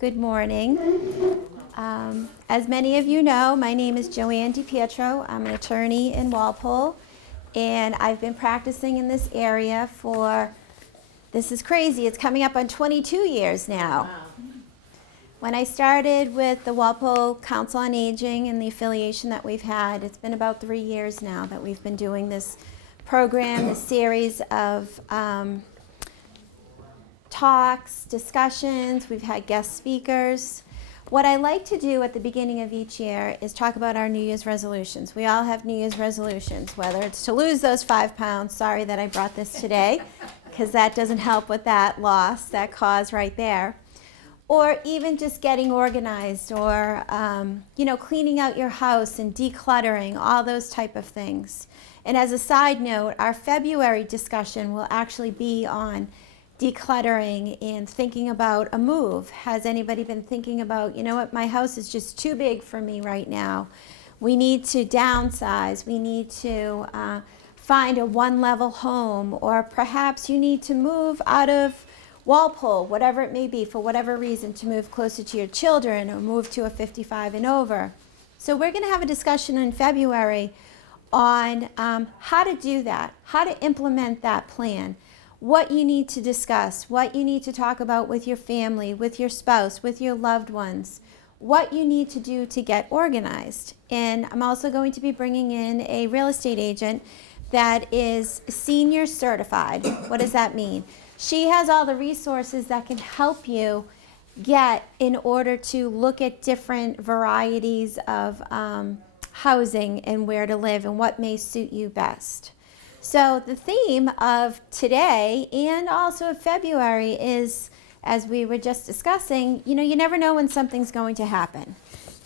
Good morning. As many of you know, my name is Joanne DiPietro. I'm an attorney in Walpole, and I've been practicing in this area for, this is crazy, it's coming up on 22 years now. Wow. When I started with the Walpole Council on Aging and the affiliation that we've had, it's been about 3 years now that we've been doing this program, this series of talks, discussions. We've had guest speakers. What I like to do at the beginning of each year is talk about our New Year's resolutions. We all have New Year's resolutions, whether it's to lose those 5 pounds. Sorry that I brought this today, because that doesn't help with that loss, that cause right there. Or even just getting organized, or cleaning out your house and decluttering, all those type of things. And as a side note, our February discussion will actually be on decluttering and thinking about a move. Has anybody been thinking about, you know what, my house is just too big for me right now. We need to downsize. We need to find a one-level home, or perhaps you need to move out of Walpole, whatever it may be, for whatever reason, to move closer to your children or move to a 55 and over. So we're going to have a discussion in February on how to do that, how to implement that plan, what you need to discuss, what you need to talk about with your family, with your spouse, with your loved ones, what you need to do to get organized. And I'm also going to be bringing in a real estate agent that is senior certified. What does that mean? She has all the resources that can help you get in order to look at different varieties of housing and where to live and what may suit you best. So the theme of today and also of February is, as we were just discussing, you never know when something's going to happen.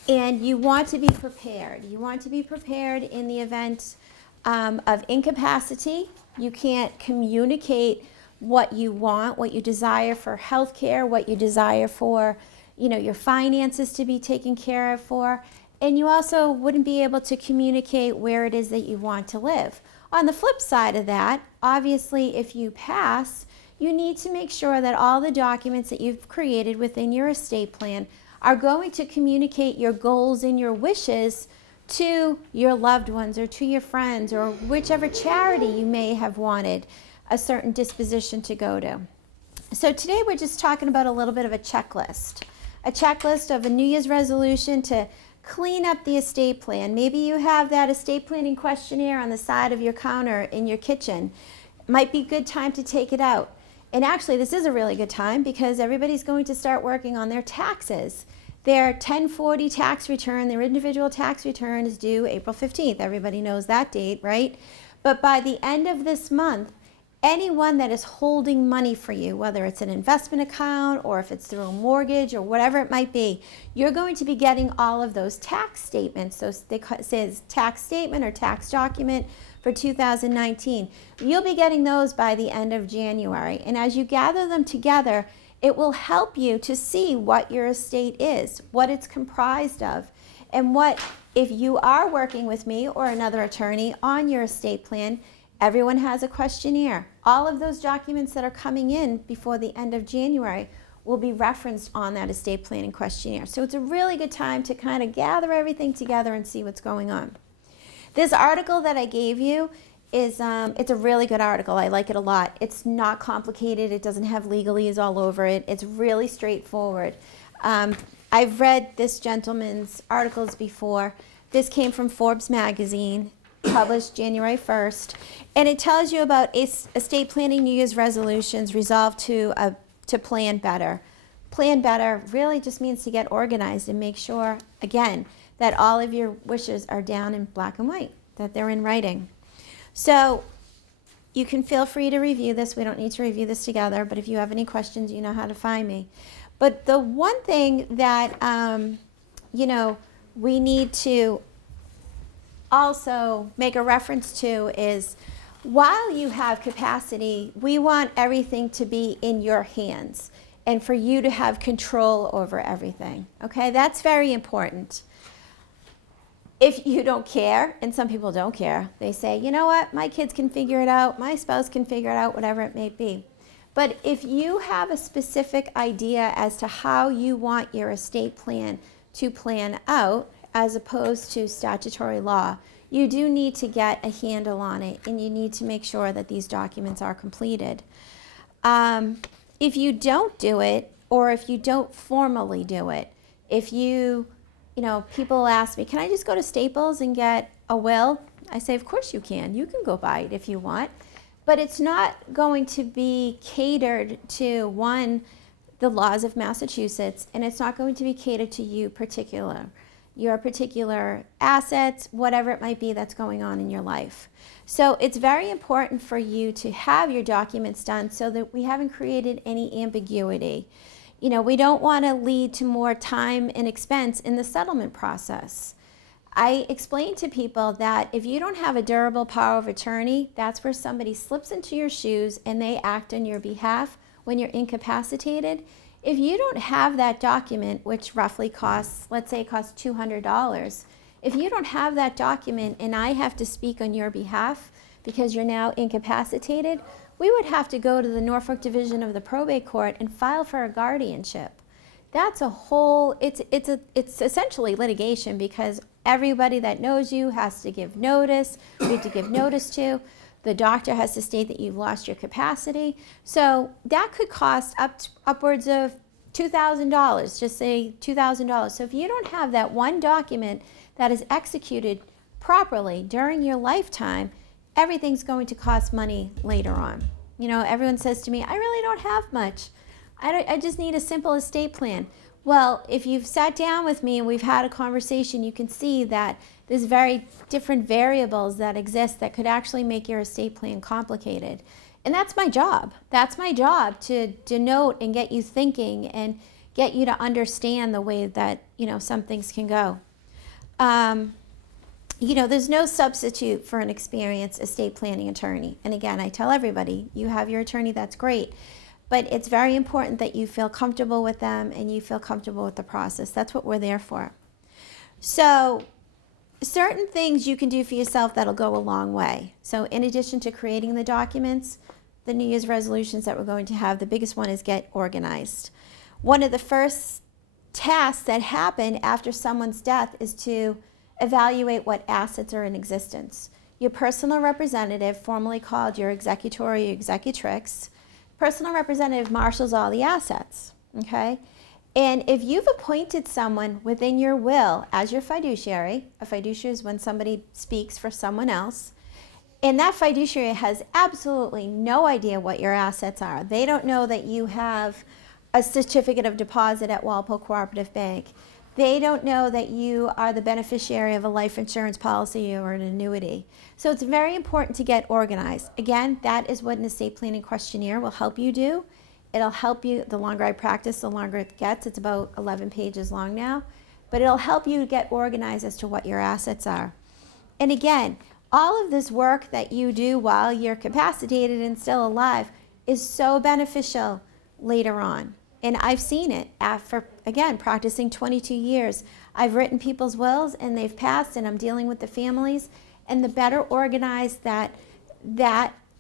And you want to be prepared. You want to be prepared in the event of incapacity. You can't communicate what you want, what you desire for health care, what you desire for, your finances to be taken care of for. And you also wouldn't be able to communicate where it is that you want to live. On the flip side of that, obviously, if you pass, you need to make sure that all the documents that you've created within your estate plan are going to communicate your goals and your wishes to your loved ones or to your friends or whichever charity you may have wanted a certain disposition to go to. So today we're just talking about a little bit of a checklist of a New Year's resolution to clean up the estate plan. Maybe you have that estate planning questionnaire on the side of your counter in your kitchen. Might be a good time to take it out. And actually, this is a really good time because everybody's going to start working on their taxes. Their 1040 tax return, their individual tax return, is due April 15th. Everybody knows that date, right? But by the end of this month, anyone that is holding money for you, whether it's an investment account or if it's through a mortgage or whatever it might be, you're going to be getting all of those tax statements. So it says tax statement or tax document for 2019. You'll be getting those by the end of January. And as you gather them together, it will help you to see what your estate is, what it's comprised of, and what, if you are working with me or another attorney on your estate plan, everyone has a questionnaire. All of those documents that are coming in before the end of January will be referenced on that estate planning questionnaire. So it's a really good time to kind of gather everything together and see what's going on. This article that I gave you is, it's a really good article. I like it a lot. It's not complicated. It doesn't have legalese all over it. It's really straightforward. I've read this gentleman's articles before. This came from Forbes magazine, published January 1st, and it tells you about estate planning New Year's resolutions resolved to plan better. Plan better really just means to get organized and make sure, again, that all of your wishes are down in black and white, that they're in writing. So you can feel free to review this. We don't need to review this together, but if you have any questions, you know how to find me. But the one thing that, we need to also make a reference to is, while you have capacity, we want everything to be in your hands and for you to have control over everything. Okay, that's very important. If you don't care, and some people don't care, they say, you know what, my kids can figure it out, my spouse can figure it out, whatever it may be. But if you have a specific idea as to how you want your estate plan to plan out, as opposed to statutory law, you do need to get a handle on it, and you need to make sure that these documents are completed. If you don't do it, or if you don't formally do it, if you know, people ask me, can I just go to Staples and get a will? I say, of course you can. You can go buy it if you want. But it's not going to be catered to, one, the laws of Massachusetts, and it's not going to be catered to your particular assets, whatever it might be that's going on in your life. So it's very important for you to have your documents done so that we haven't created any ambiguity. You know, we don't want to lead to more time and expense in the settlement process. I explain to people that if you don't have a durable power of attorney, that's where somebody slips into your shoes and they act on your behalf when you're incapacitated. If you don't have that document, which roughly costs, let's say it costs $200, if you don't have that document and I have to speak on your behalf because you're now incapacitated, we would have to go to the Norfolk Division of the Probate Court and file for a guardianship. That's a whole, it's essentially litigation, because everybody that knows you has to give notice, we have to give notice to. The doctor has to state that you've lost your capacity. So that could cost upwards of $2,000, just say $2,000. So if you don't have that one document that is executed properly during your lifetime, everything's going to cost money later on. You know, everyone says to me, I really don't have much. I just need a simple estate plan. Well, if you've sat down with me and we've had a conversation, you can see that there's very different variables that exist that could actually make your estate plan complicated. And that's my job. That's my job, to denote and get you thinking and get you to understand the way that, you know, some things can go. You know, there's no substitute for an experienced estate planning attorney. And again, I tell everybody, you have your attorney, that's great. But it's very important that you feel comfortable with them and you feel comfortable with the process. That's what we're there for. So certain things you can do for yourself that'll go a long way. So in addition to creating the documents, the New Year's resolutions that we're going to have, the biggest one is get organized. One of the first tasks that happen after someone's death is to evaluate what assets are in existence. Your personal representative, formerly called your executor or your executrix, personal representative marshals all the assets, okay? And if you've appointed someone within your will as your fiduciary, a fiduciary is when somebody speaks for someone else, and that fiduciary has absolutely no idea what your assets are. They don't know that you have a certificate of deposit at Walpole Cooperative Bank. They don't know that you are the beneficiary of a life insurance policy or an annuity. So it's very important to get organized. Again, that is what an estate planning questionnaire will help you do. It'll help you, the longer I practice, the longer it gets. It's about 11 pages long now. But it'll help you get organized as to what your assets are. And again, all of this work that you do while you're capacitated and still alive is so beneficial later on. And I've seen it after, again, practicing 22 years. I've written people's wills and they've passed, and I'm dealing with the families. And the better organized that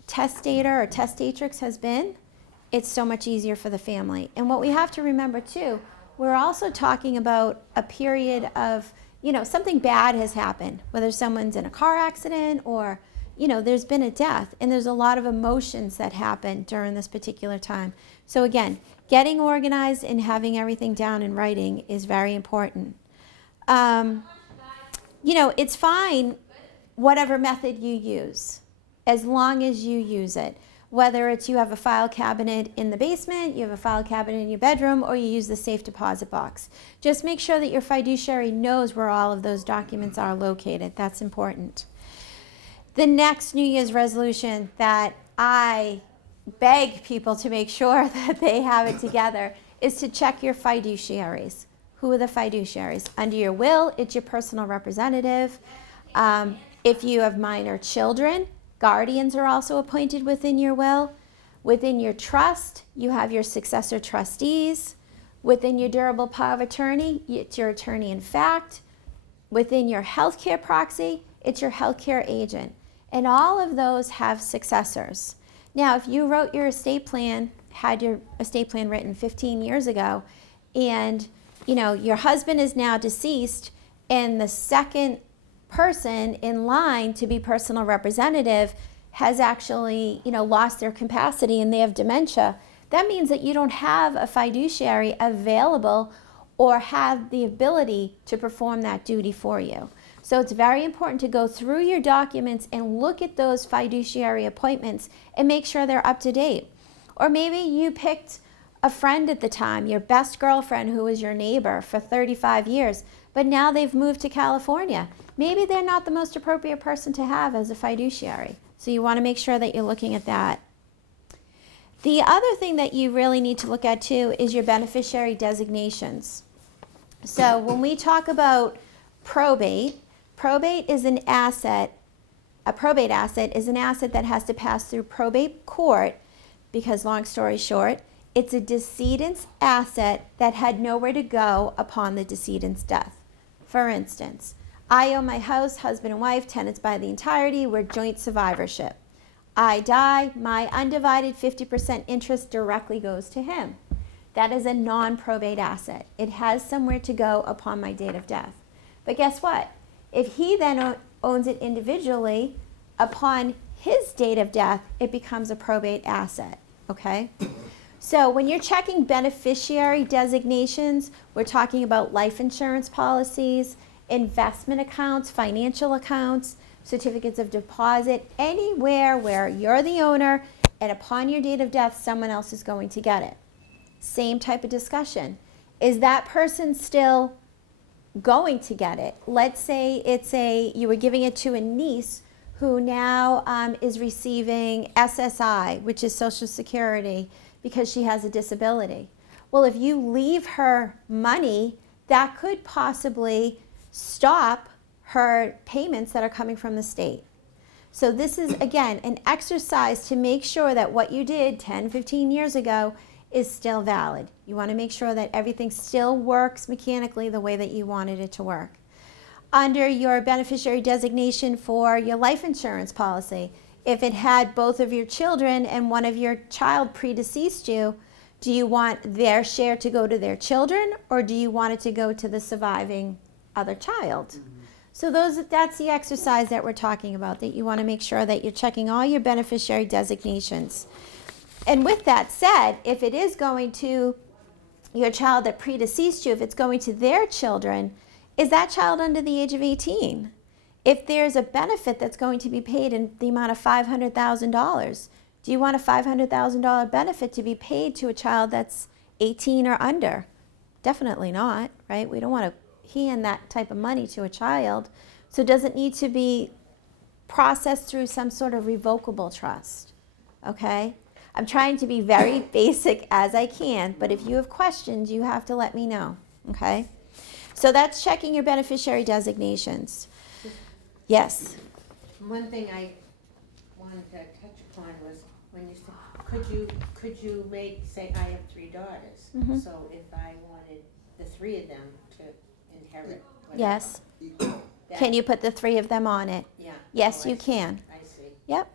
testator or testatrix has been, it's so much easier for the family. And what we have to remember too, we're also talking about a period of, you know, something bad has happened, whether someone's in a car accident or, you know, there's been a death, and there's a lot of emotions that happen during this particular time. So again, getting organized and having everything down in writing is very important. You know, it's fine whatever method you use, as long as you use it. Whether it's you have a file cabinet in the basement, you have a file cabinet in your bedroom, or you use the safe deposit box. Just make sure that your fiduciary knows where all of those documents are located. That's important. The next New Year's resolution that I beg people to make sure that they have it together is to check your fiduciaries. Who are the fiduciaries? Under your will, it's your personal representative. If you have minor children, guardians are also appointed within your will. Within your trust, you have your successor trustees. Within your durable power of attorney, it's your attorney in fact. Within your healthcare proxy, it's your healthcare agent. And all of those have successors. Now, if you wrote your estate plan had your estate plan written 15 years ago, and your husband is now deceased, and the second person in line to be personal representative has actually, lost their capacity and they have dementia, that means that you don't have a fiduciary available or have the ability to perform that duty for you. So it's very important to go through your documents and look at those fiduciary appointments and make sure they're up to date. Or maybe you picked a friend at the time, your best girlfriend who was your neighbor for 35 years, but now they've moved to California. Maybe they're not the most appropriate person to have as a fiduciary. So you want to make sure that you're looking at that. The other thing that you really need to look at too is your beneficiary designations. So when we talk about probate is an asset. A probate asset is an asset that has to pass through probate court because, long story short, it's a decedent's asset that had nowhere to go upon the decedent's death. For instance, I own my house, husband and wife, tenants by the entirety, we're joint survivorship. I die, my undivided 50% interest directly goes to him. That is a non-probate asset. It has somewhere to go upon my date of death. But guess what? If he then owns it individually, upon his date of death, it becomes a probate asset, okay? So when you're checking beneficiary designations, we're talking about life insurance policies, investment accounts, financial accounts, certificates of deposit, anywhere where you're the owner and upon your date of death, someone else is going to get it. Same type of discussion. Is that person still going to get it? Let's say you were giving it to a niece who now is receiving SSI, which is Social Security, because she has a disability. Well, if you leave her money, that could possibly stop her payments that are coming from the state. So this is, again, an exercise to make sure that what you did 10, 15 years ago is still valid. You want to make sure that everything still works mechanically the way that you wanted it to work. Under your beneficiary designation for your life insurance policy, if it had both of your children and one of your child predeceased you, do you want their share to go to their children, or do you want it to go to the surviving other child? So that's the exercise that we're talking about, that you want to make sure that you're checking all your beneficiary designations. And with that said, if it is going to your child that predeceased you, if it's going to their children, is that child under the age of 18? If there's a benefit that's going to be paid in the amount of $500,000, do you want a $500,000 benefit to be paid to a child that's 18 or under? Definitely not, right? We don't want to hand that type of money to a child. So does it need to be processed through some sort of revocable trust? Okay? I'm trying to be very basic as I can, but if you have questions, you have to let me know, okay? So that's checking your beneficiary designations. Yes? One thing I wanted to touch upon was when you said, could you make, say I have 3 daughters, Mhm. so if I wanted the 3 of them to inherit whatever. Yes. that- Can you put the 3 of them on it? Yeah. Yes, Oh, I you see. can. I see, Yep.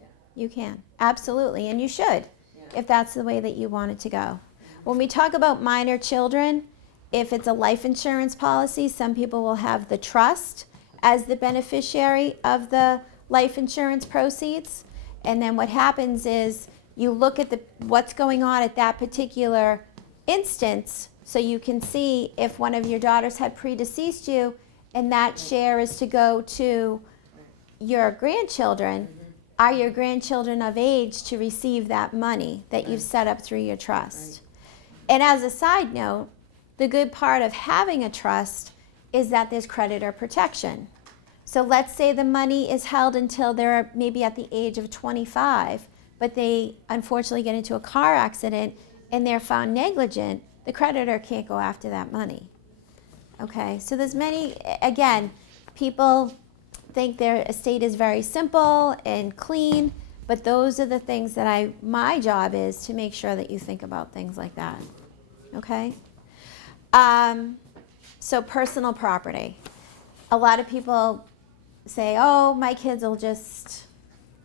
Yeah. You can. Absolutely. And you should, yeah. if that's the way that you want it to go. When we talk about minor children, if it's a life insurance policy, some people will have the trust as the beneficiary of the life insurance proceeds. And then what happens is you look at what's going on at that particular instance, so you can see if one of your daughters had predeceased you and that share is to go to your grandchildren. Are your grandchildren of age to receive that money that you've set up through your trust? And as a side note, the good part of having a trust is that there's creditor protection. So let's say the money is held until they're maybe at the age of 25, but they unfortunately get into a car accident and they're found negligent, the creditor can't go after that money. Okay, so there's many, again, people think their estate is very simple and clean, but those are the things that my job is to make sure that you think about things like that. Okay? So personal property. A lot of people say, oh, my kids will just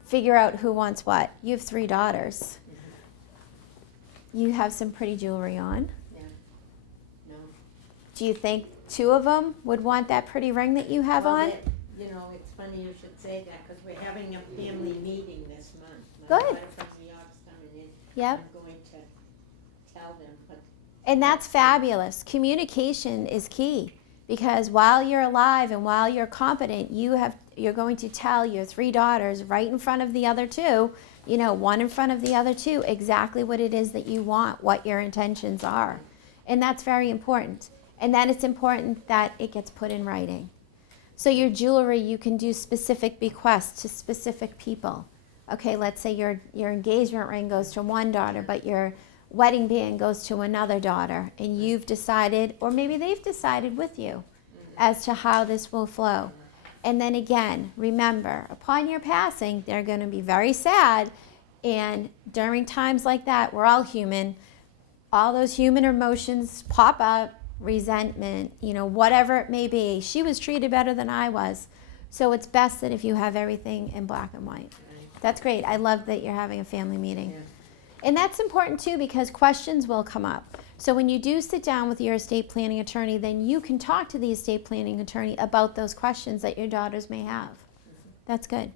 figure out who wants what. You have 3 daughters. You have some pretty jewelry on. Yeah. No. Do you think two of them would want that pretty ring that you have Well, on? that- You know, it's funny you should say that, because we're having a family meeting this month. Good. My daughter from New York's coming in. Yep. I'm going to tell them, but And that's fabulous. Communication is key, because while you're alive and while you're competent, you're going to tell your three daughters right in front of the other two, you know, one in front of the other two, exactly what it is that you want, what your intentions are. And that's very important. And then it's important that it gets put in writing. So your jewelry, you can do specific bequests to specific people. Okay, let's say your engagement ring goes to one daughter, but your wedding band goes to another daughter, and you've decided, or maybe they've decided with you, as to how this will flow. And then again, remember, upon your passing, they're going to be very sad, and during times like that, we're all human. All those human emotions pop up, resentment, you know, whatever it may be. She was treated better than I was. So it's best that if you have everything in black and white. That's great. I love that you're having a family meeting. yeah. And that's important too, because questions will come up. So when you do sit down with your estate planning attorney, then you can talk to the estate planning attorney about those questions that your daughters may have. That's good.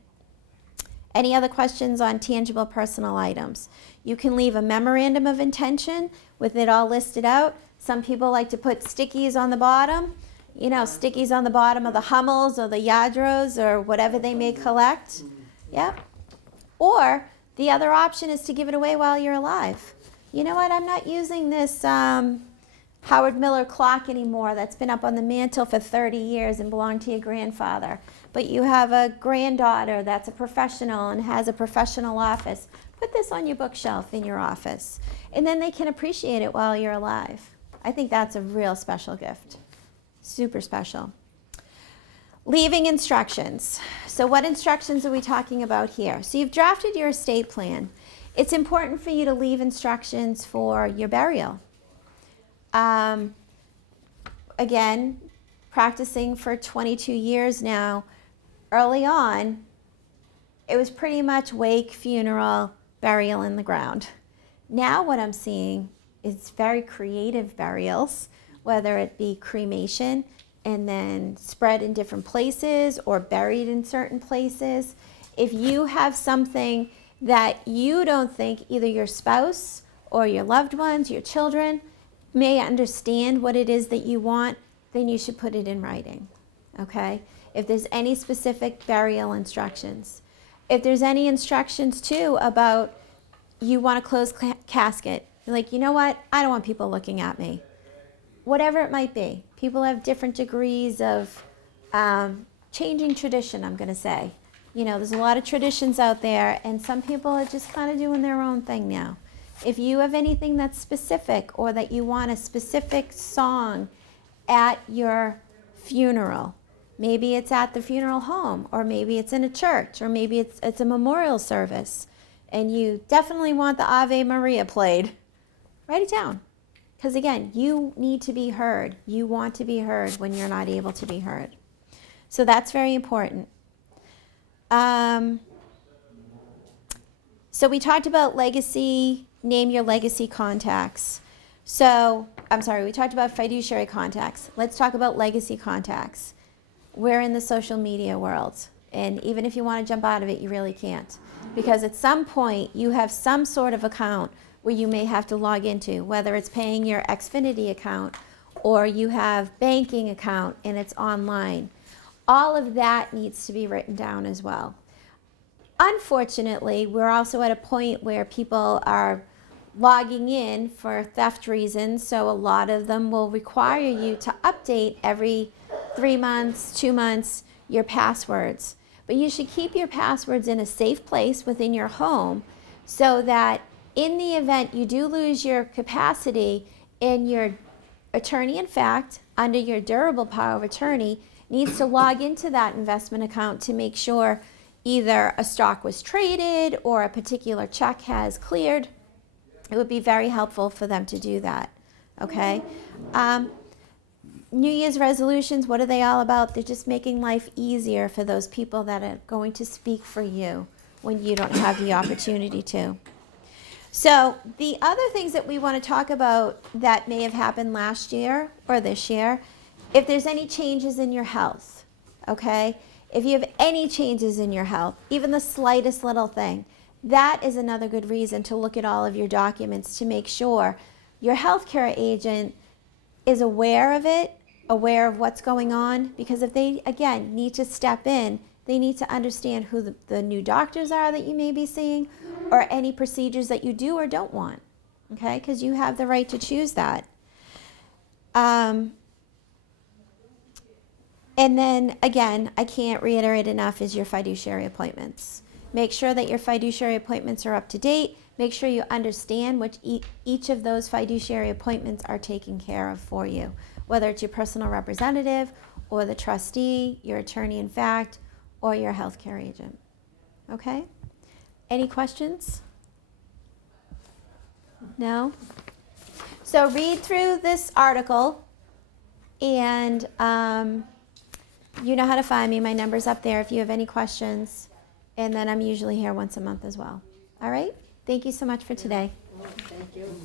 Any other questions on tangible personal items? You can leave a memorandum of intention with it all listed out. Some people like to put stickies on the bottom, you know, stickies on the bottom of the Hummels or the Yadros or whatever they may collect. Yep. Or the other option is to give it away while you're alive. You know what? I'm not using this Howard Miller clock anymore that's been up on the mantle for 30 years and belonged to your grandfather. But you have a granddaughter that's a professional and has a professional office. Put this on your bookshelf in your office. And then they can appreciate it while you're alive. I think that's a real special gift. Super special. Leaving instructions. So what instructions are we talking about here? So you've drafted your estate plan. It's important for you to leave instructions for your burial. Again, practicing for 22 years now, early on, it was pretty much wake, funeral, burial in the ground. Now what I'm seeing is very creative burials, whether it be cremation, and then spread in different places or buried in certain places. If you have something that you don't think either your spouse or your loved ones, your children, may understand what it is that you want, then you should put it in writing, okay? If there's any specific burial instructions. If there's any instructions too about you want a closed casket, you're like, you know what, I don't want people looking at me. Whatever it might be. People have different degrees of changing tradition, I'm going to say. You know, there's a lot of traditions out there, and some people are just kind of doing their own thing now. If you have anything that's specific, or that you want a specific song at your funeral, maybe it's at the funeral home, or maybe it's in a church, or maybe it's a memorial service, and you definitely want the Ave Maria played, write it down. Because again, you need to be heard. You want to be heard when you're not able to be heard. So that's very important. So we talked about legacy, name your legacy contacts. So, we talked about fiduciary contacts. Let's talk about legacy contacts. We're in the social media world. And even if you want to jump out of it, you really can't. Because at some point, you have some sort of account where you may have to log into, whether it's paying your Xfinity account or you have banking account and it's online. All of that needs to be written down as well. Unfortunately, we're also at a point where people are logging in for theft reasons, so a lot of them will require you to update every 3 months, 2 months, your passwords. But you should keep your passwords in a safe place within your home so that in the event you do lose your capacity, and your attorney, in fact, under your durable power of attorney, needs to log into that investment account to make sure either a stock was traded or a particular check has cleared, it would be very helpful for them to do that, okay? New Year's resolutions, what are they all about? They're just making life easier for those people that are going to speak for you when you don't have the opportunity to. So the other things that we want to talk about that may have happened last year or this year, if there's any changes in your health, okay? If you have any changes in your health, even the slightest little thing, that is another good reason to look at all of your documents to make sure your healthcare agent is aware of it, aware of what's going on, because if they, again, need to step in, they need to understand who the new doctors are that you may be seeing, or any procedures that you do or don't want, okay? Because you have the right to choose that. And then, again, I can't reiterate enough is your fiduciary appointments. Make sure that your fiduciary appointments are up to date. Make sure you understand what each of those fiduciary appointments are taking care of for you, whether it's your personal representative or the trustee, your attorney in fact, or your healthcare agent. Okay? Any questions? No? So read through this article, and you know how to find me. My number's up there if you have any questions. And then I'm usually here once a month as well. All right? Thank you so much for today. Thank you.